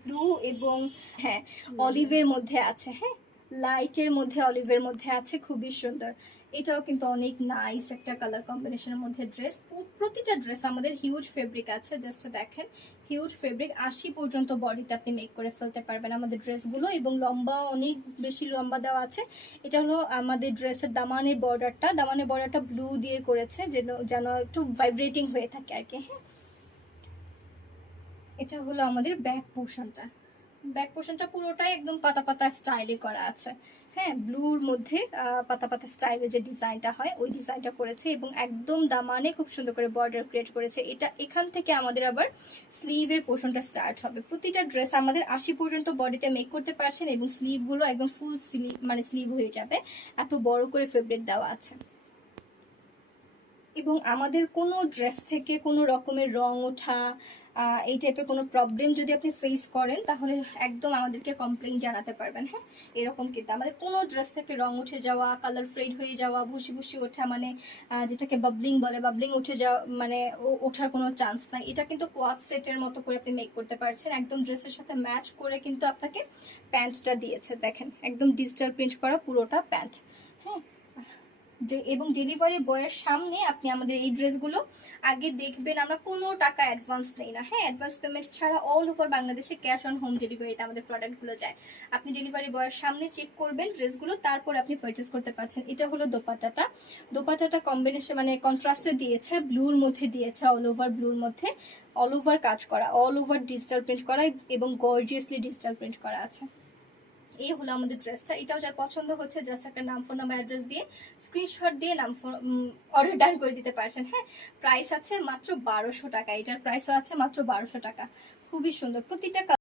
Blue এবং হ্যাঁ অলিভের মধ্যে আছে, হ্যাঁ লাইটের মধ্যে অলিভের মধ্যে আছে, খুবই সুন্দর। এটাও কিন্তু অনেক নাইস একটা কালার কম্বিনেশনের মধ্যে ড্রেস। প্রতিটা ড্রেস আমাদের হিউজ ফেব্রিক আছে, জাস্ট দেখেন হিউজ ফেব্রিক, 80 পর্যন্ত বডিতে আপনি মেক করে ফেলতে পারবেন আমাদের ড্রেসগুলো, এবং লম্বা অনেক বেশি লম্বা দেওয়া আছে। এটা হলো আমাদের ড্রেসের দামানের বর্ডারটা ব্লু দিয়ে করেছে, যেন একটু ভাইব্রেটিং হয়ে থাকে আর কি। হ্যাঁ এটা হলো আমাদের ব্যাক পোর্শনটা পুরোটাই একদম পাতা পাতা স্টাইলে করা আছে। হ্যাঁ ব্লুর মধ্যে পাতা পাতা স্টাইলে যে ডিজাইনটা হয় ওই ডিজাইনটা করেছে, এবং একদম দামানে খুব সুন্দর করে বর্ডার ক্রিয়েট করেছে। এটা এখান থেকে আমাদের আবার স্লিভের পোর্শনটা স্টার্ট হবে। প্রতিটা ড্রেস আমাদের 80 পর্যন্ত বডিতে মেক করতে পারছেন, এবং স্লিভগুলো একদম ফুল স্লিভ মানে স্লিভ হয়ে যাবে, এত বড় করে ফেব্রিক দেওয়া আছে। এবং আমাদের কোনো ড্রেস থেকে কোনো রকমের রং ওঠা এই টাইপের কোনো প্রবলেম যদি আপনি ফেস করেন তাহলে একদম আমাদেরকে কমপ্লেইন জানাতে পারবেন। হ্যাঁ এরকম কিন্তু আমাদের কোনো ড্রেস থেকে রং উঠে যাওয়া, কালার ফেড হয়ে যাওয়া, ভুসি ভুসি ওঠা মানে যেটাকে বাবলিং বলে, বাবলিং উঠে যাওয়া মানে ওঠার কোনো চান্স নাই। এটা কিন্তু কোয়াড সেটের মতো করে আপনি মেক করতে পারছেন, একদম ড্রেসের সাথে ম্যাচ করে কিন্তু আপনাকে প্যান্টটা দিয়েছে। দেখেন একদম ডিজিটাল প্রিন্ট করা পুরোটা প্যান্ট। হ্যাঁ এবং ডেলিভারি বয়ের সামনে আপনি আমাদের এই ড্রেসগুলো আগে দেখবেন, আমরা কোনো টাকা অ্যাডভান্স নেই না। হ্যাঁ অ্যাডভান্স পেমেন্ট ছাড়া অল ওভার বাংলাদেশে ক্যাশ অন হোম ডেলিভারিতে আমাদের প্রোডাক্টগুলো যায়। আপনি ডেলিভারি বয়ের সামনে চেক করবেন ড্রেসগুলো, তারপর আপনি পারচেস করতে পারছেন। এটা হলো দোপাট্টাটা কম্বিনেশন মানে কন্ট্রাস্টে দিয়েছে, ব্লুর মধ্যে দিয়েছে, অল ওভার ব্লুর মধ্যে অল ওভার কাজ করা, অল ওভার ডিজিটাল প্রিন্ট করা এবং গর্জিয়াসলি ডিজিটাল প্রিন্ট করা আছে। এই হলো আমাদের ড্রেসটা। এটাও যার পছন্দ হচ্ছে জাস্ট একটা নাম, ফোন নাম্বার, অ্যাড্রেস দিয়ে স্ক্রিনশট দিয়ে নাম অর্ডার ডান করে দিতে পারছেন। হ্যাঁ প্রাইস আছে মাত্র 1200 টাকা, এটার প্রাইসও আছে মাত্র 1200 টাকা। খুবই সুন্দর প্রতিটা